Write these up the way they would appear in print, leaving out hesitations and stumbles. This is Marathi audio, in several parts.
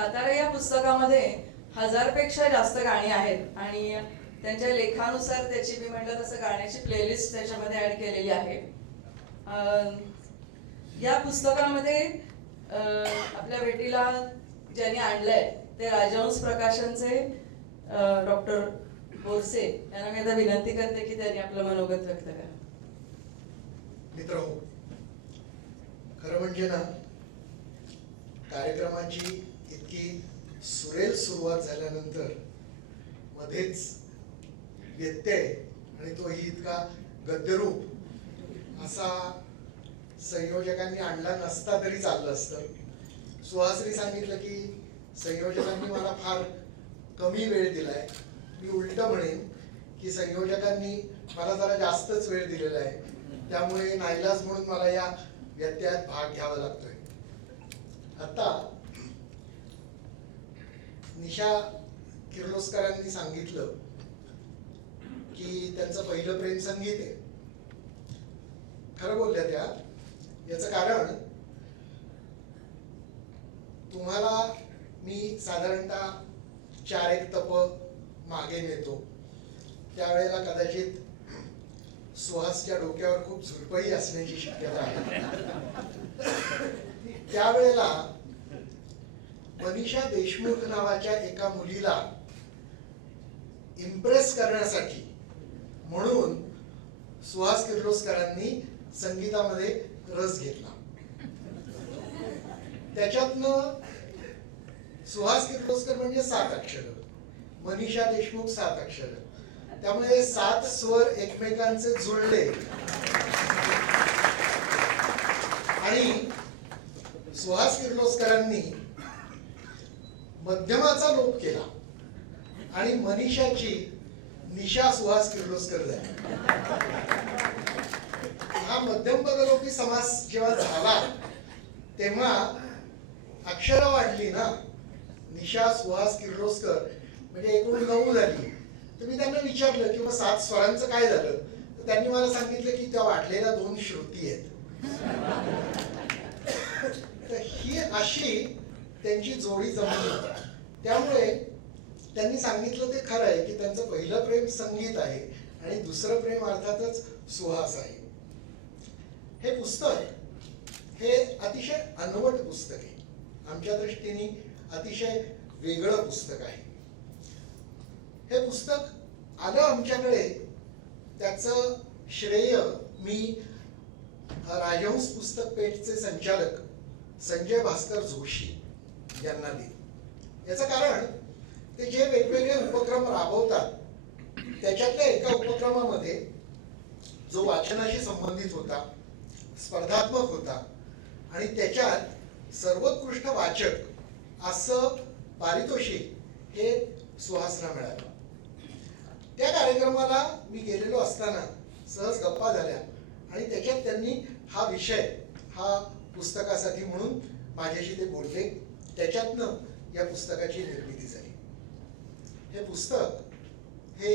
सातारा या पुस्तकामध्ये 1000पेक्षा जास्त गाणी आहेत आणि त्यांच्या लेखानुसार त्याची मी म्हटलं तसं गाण्याची प्लेलिस्ट त्याच्यामध्ये ऍड केलेली आहे. या पुस्तकामध्ये आपल्या भेटीला ज्यांनी आणलंय ते राजहंस प्रकाशनचे डॉक्टर बोरसे यांना मी आता विनंती करते की त्यांनी आपलं मनोगत व्यक्त करा. मित्रहो, खरं म्हणजे ना, कार्यक्रमाची इतकी सुरेल सुरुवात झाल्यानंतर मध्येच व्यत्यय आणि तोही इतका गद्यरूप असा संयोजकांनी आणला नसता तरी चाललं असतं. सुहासनी सांगितलं की संयोजकांनी मला फार कमी वेळ दिलाय. मी उलट म्हणेन की संयोजकांनी मला जरा जास्तच वेळ दिलेला आहे. त्यामुळे नाईलाज म्हणून मला या व्यत्ययात भाग घ्यावा लागतोय. आता निशा किर्लोस्करांनी सांगितलं की त्यांचं पहिलं प्रेम संगीत आहे. खरं बोलल्या त्या. याचं कारण तुम्हाला मी साधारणतः 4-1 तप मागे नेतो त्यावेळेला कदाचित सुहासच्या डोक्यावर खूप झुरपही असण्याची शक्यता आहे. त्यावेळेला मनीषा देशमुख नावाच्या एका मुलीला इम्प्रेस करण्यासाठी म्हणून सुहास किर्लोस्करांनी संगीतामध्ये रस घेतला. त्याच्यातनं सुहास किर्लोस्कर म्हणजे 7 अक्षर, मनीषा देशमुख 7 अक्षर. त्यामुळे 7 स्वर एकमेकांचे जुळले आणि सुहास किर्लोस्करांनी मध्यमाचा लोप केला आणि मनीषाची निशा सुहास किर्लोस्कर झाली. हा मध्यम पदलोपी समास जेव्हा झाला तेव्हा अक्षर वाढली ना. निशा सुहास किर्लोस्कर म्हणजे एकूण 9 झाली. तर मी त्यांना विचारलं की मग 7 स्वरांचं काय झालं. तर त्यांनी मला सांगितलं की त्या वाढलेल्या 2 श्रुती आहेत. तर ही अशी त्यांची जोडी जमली. त्यामुळे त्यांनी सांगितलं ते खरं आहे की त्यांचं पहिलं प्रेम संगीत आहे आणि दुसरं प्रेम अर्थातच सुहास आहे. हे पुस्तक हे अतिशय अनवट पुस्तक आहे. आमच्या दृष्टीने अतिशय वेगळं पुस्तक आहे. हे पुस्तक आलं आमच्याकडे त्याचं श्रेय मी राजहंस पुस्तक पेठचे संचालक संजय भास्कर जोशी यांना देईन. याचं कारण ते जे वेगवेगळे उपक्रम राबवतात त्याच्यातल्या एका उपक्रमामध्ये जो वाचनाशी संबंधित होता, स्पर्धात्मक होता आणि त्याच्यात सर्वोत्कृष्ट वाचक असं पारितोषिक हे सुहासना मिळालं. त्या कार्यक्रमाला मी गेलेलो असताना सहज गप्पा झाल्या आणि त्याच्यात त्यांनी हा विषय हा पुस्तकासाठी म्हणून माझ्याशी ते बोलले. त्याच्यातनं या पुस्तकाची निर्मिती झाली. हे पुस्तक हे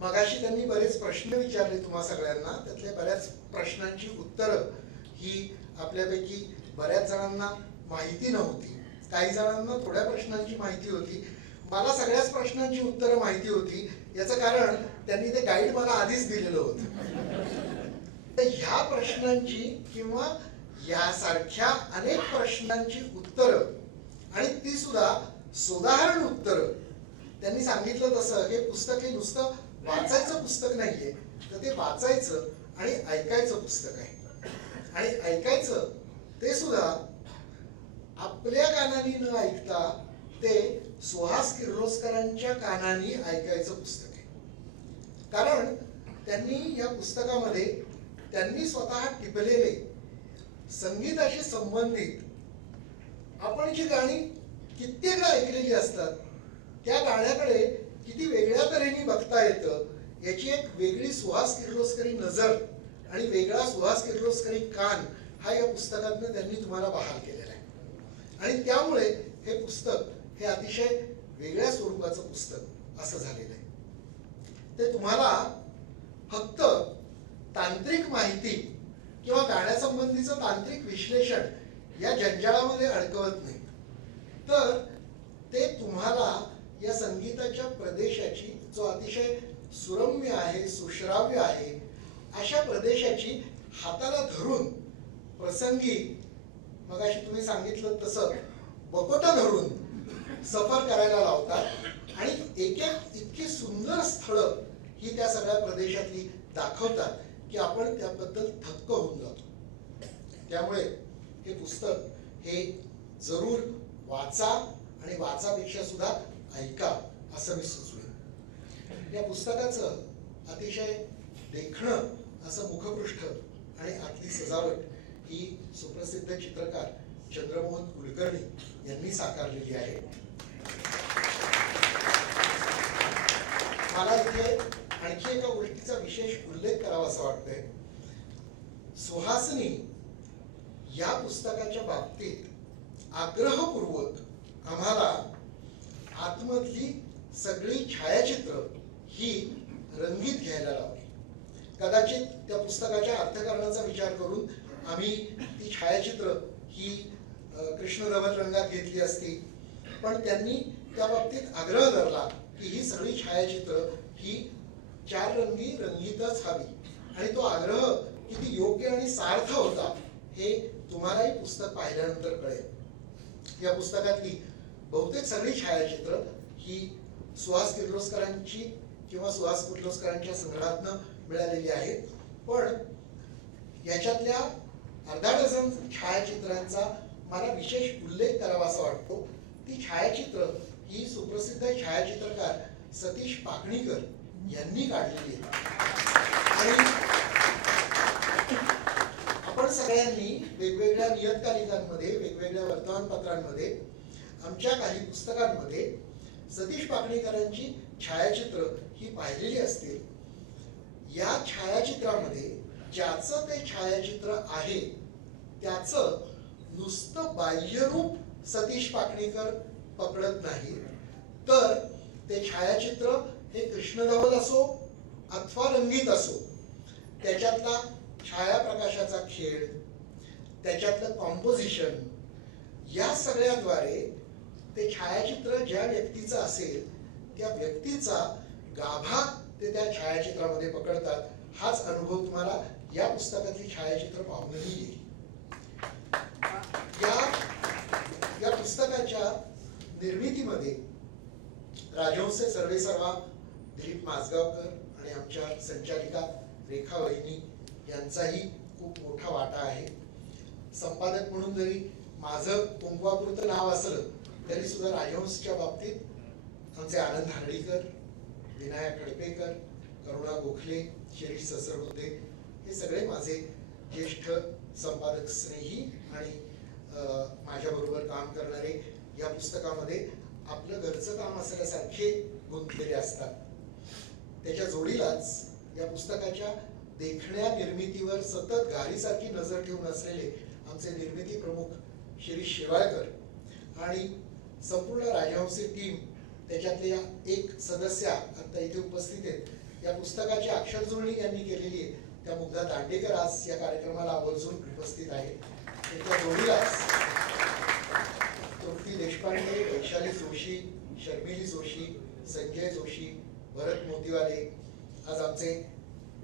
मगाशी त्यांनी बरेच प्रश्न विचारले तुम्हा सगळ्यांना. त्यातल्या बऱ्याच प्रश्नांची उत्तरं ही आपल्यापैकी बऱ्याच जणांना माहिती नव्हती. काही जणांना थोड्या प्रश्नांची माहिती होती. मला सगळ्याच प्रश्नांची उत्तरं माहिती होती. याचं कारण त्यांनी ते गाईड मला आधीच दिलेलं होतं. तर ह्या प्रश्नांची किंवा यासारख्या अनेक प्रश्नांची उत्तरं आणि ती सुद्धा सोदाहरण उत्तरं त्यांनी सांगितलं तसं हे पुस्तक हे नुसतं वाचायचं पुस्तक नाहीये, तर ते वाचायचं आणि ऐकायचं पुस्तक आहे. आणि ऐकायचं ते सुद्धा आपल्या कानानी न ऐकता ते सुहास किर्लोस्करांच्या कानानी ऐकायचं पुस्तक आहे. कारण त्यांनी या पुस्तकामध्ये त्यांनी स्वतः टिपलेले संगीताशी संबंधित आपण जी गाणी कित्येकदा ऐकलेली असतात त्या गाण्याकडे किती वेगळ्या तऱ्हेने बघता येतं याची एक वेगळी सुहास किर्लोस्करी नजर आणि वेगळा सुहास किर्लोस्करी कान हा या पुस्तकातनं त्यांनी तुम्हाला बहाल केलेला आहे. आणि त्यामुळे हे पुस्तक हे अतिशय वेगळ्या स्वरूपाचं पुस्तक असं झालेलं आहे. ते तुम्हाला फक्त तांत्रिक माहिती किंवा गाण्यासंबंधीचं तांत्रिक विश्लेषण या जंजाळामध्ये अडकवत नाही. तर ते तुम्हाला या संगीताच्या प्रदेशाची, जो अतिशय सुरम्य आहे, सुश्राव्य आहे, अशा प्रदेशाची हाताला धरून प्रसंगी मगाशी तुम्ही सांगितलं तसं बकोटा धरून सफर करायला लावतात आणि एक एक इतकी सुंदर स्थळं ही त्या सगळ्या प्रदेशातली दाखवतात की आपण त्याबद्दल थक्क होऊन जातो. त्यामुळे हे पुस्तक हे जरूर वाचा आणि वाचापेक्षा सुद्धा ऐका असं मी सुचवेन. या पुस्तकाचं अतिशय देखणं असं मुखपृष्ठ आणि आतली सजावट ही सुप्रसिद्ध चित्रकार चंद्रमोहन कुलकर्णी यांनी साकारलेली आहे. मला इथे आणखी एका गोष्टीचा विशेष उल्लेख करावा असं वाटतंय. सुहासिनी या पुस्तकाच्या बाबतीत आग्रहपूर्वक आम्हाला आतमधली सगळी छायाचित्र ही रंगीत घ्यायला लावली. कदाचित त्या पुस्तकाच्या अर्थकारणाचा विचार करून आम्ही ती छायाचित्र ही कृष्णधवल रंगात घेतली असती, पण त्यांनी त्या बाबतीत आग्रह धरला की ही सगळी छायाचित्र ही 4 रंगी रंगीतच हवी. आणि तो आग्रह किती योग्य आणि सार्थ होता हे तुम्हालाही पुस्तक पाहिल्यानंतर कळेल. या पुस्तकातली बहुतेक सगळी छायाचित्र ही सुहास किर्लोस्करांची किंवा सुहास किर्लोस्करांच्या संग्रहातनं मिळालेली आहेत. पण याच्यातल्या अर्धा डझन छायाचित्रांचा मला विशेष उल्लेख करावा असा वाटतो. ती छायाचित्र ही सुप्रसिद्ध छायाचित्रकार सतीश पाकणीकर यांनी काढलेली आहेत. आणि आपण सगळ्यांनी वेगवेगळ्या नियतकालिकांमध्ये, वेगवेगळ्या वर्तमानपत्रांमध्ये, आमच्या काही पुस्तकांमध्ये सतीश पाकणीकरांची छायाचित्र ही पाहिलेली असतील. या छायाचित्रामध्ये ज्याचं ते छायाचित्र आहे त्याचं नुसतं बाह्यरूप सतीश पाकणीकर पकडत नाही, तर ते छायाचित्र हे कृष्णधवल असो अथवा रंगीत असो, त्याच्यातला छायाप्रकाशाचा खेळ, त्याच्यातलं कॉम्पोजिशन, या सगळ्याद्वारे ते छायाचित्र ज्या व्यक्तीचं असेल त्या व्यक्तीचा गाभा ते त्या छायाचित्रामध्ये पकडतात. हाच अनुभव तुम्हाला या पुस्तकातली छायाचित्र पाहूनही येईल. या पुस्तकाच्या निर्मितीमध्ये राजहंस सर्वेसर्वा दिलीप माजगावकर आणि आमच्या संचालिका रेखा वहिनी यांचाही खूप मोठा वाटा आहे. संपादक म्हणून जरी माझं कुंकवापुरतं नाव असलं तरी सुद्धा राजहंसच्या बाबतीत आमचे आनंद हार्डीकर, विनायक खडपेकर, करुणा गोखले, शिरीष ससरबुद्धे हे सगळे माझे ज्येष्ठ संपादक स्नेही आणि माझ्याबरोबर काम करणारे या पुस्तकामध्ये आपलं घरचं काम असल्यासारखे गुंतलेले असतात. त्याच्या जोडीलाच या पुस्तकाच्या देखण्या निर्मितीवर सतत घारीसारखी नजर ठेवून असलेले आमचे निर्मिती प्रमुख शिरीष शेवाळकर आणि संपूर्ण राजहंसी टीम, त्याच्यातल्या एक सदस्य आता इथे उपस्थित आहेत. या पुस्तकाची अक्षरजुळणी यांनी केलेली आहे त्या मुग्धा दांडेकर आज या कार्यक्रमाला आवर्जून उपस्थित आहे. त्याच्या जोडीलाच तृप्ती देशपांडे, वैशाली जोशी, शर्मिली जोशी, संजय जोशी, भरत मोतीवाले, आज आमचे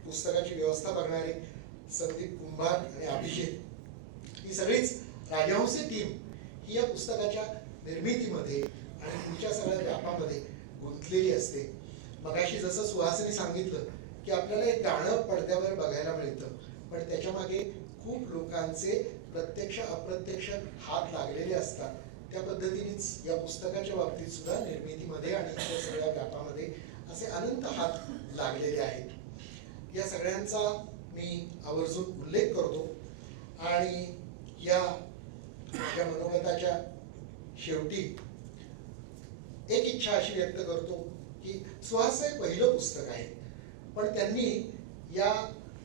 पुस्तकाची व्यवस्था बघणारे संदीप कुंभार आणि अभिजित, ही सगळीच राजहंसी टीम ही या पुस्तकाच्या निर्मितीमध्ये आणि तुमच्या सगळ्या व्यापामध्ये गुंतलेली असते. मगाशी जसं सुहासिनी सांगितलं की आपल्याला एक गाणं पडद्यावर बघायला मिळतं, पण त्याच्या मागे खूप लोकांचे प्रत्यक्ष अप्रत्यक्ष हात लागलेले असतात. त्या पद्धतीनेच या पुस्तकाच्या बाबतीत सुद्धा निर्मितीमध्ये आणि इतर सगळ्या व्यापामध्ये असे अनंत हात लागलेले आहेत. या सगळ्यांचा मी आवर्जून उल्लेख करतो आणि या माझ्या मनोगताच्या शेवटी एक इच्छा अशी व्यक्त करतो की सुहास हे पहिलं पुस्तक आहे, पण त्यांनी या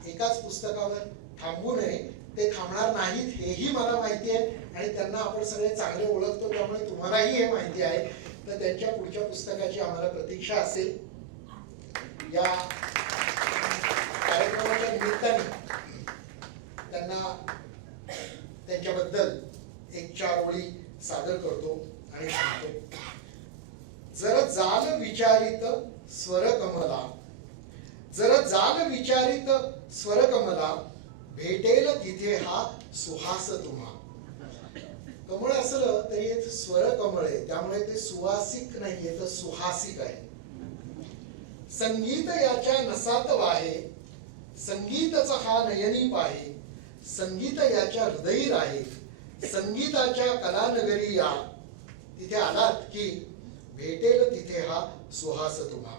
एकाच पुस्तकावर थांबू नये. ते थांबणार नाहीत हेही मला माहिती आहे आणि त्यांना आपण सगळे चांगले ओळखतो, त्यामुळे तुम्हालाही हे माहिती आहे. तर त्यांच्या पुढच्या पुस्तकाची आम्हाला प्रतीक्षा असेल. या कार्यक्रमाच्या निमित्ताने त्यांना त्यांच्याबद्दल 1-4 ओळी सादर करतो आणि विचारित स्वरकमला, भेटेल तिथे हा सुहास तुम्हा. कमळ असलं तरी हे स्वर कमळ आहे, त्यामुळे ते सुवासिक नाहीये तर सुहासिक आहे. संगीत याच्या नसात वाहे, संगीतच हा नयनी पाहे, संगीत याच्या हृदयी राहे, संगीताच्या कलानगरी या. तिथे आलात की भेटेल तिथे हा सुहास तुम्हा.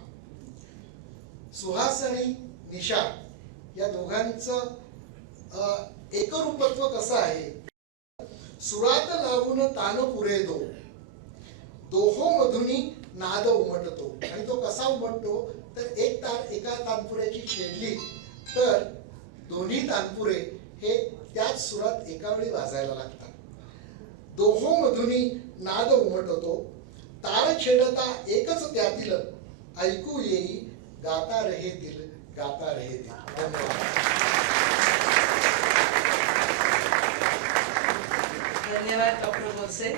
सुहास आणि निशा या दोघांचं एकरूपत्व कसं आहे. सुरात लावून तान पुरे दो, दोहो मधुनी नाद उमटतो. आणि तो कसा उमटतो तर एक तार एका तानपुऱ्याची छेडली तर दोन्ही तानपुरे हे त्याच सुरात एका वेळी वाजायला लागतात. दोहो मधुनी नाद उमटतो, तार छेडता एकच त्यातील, ऐकू येई गाता रहे दिल, गाता रहे दिल. धन्यवाद डॉक्टर बोरसे.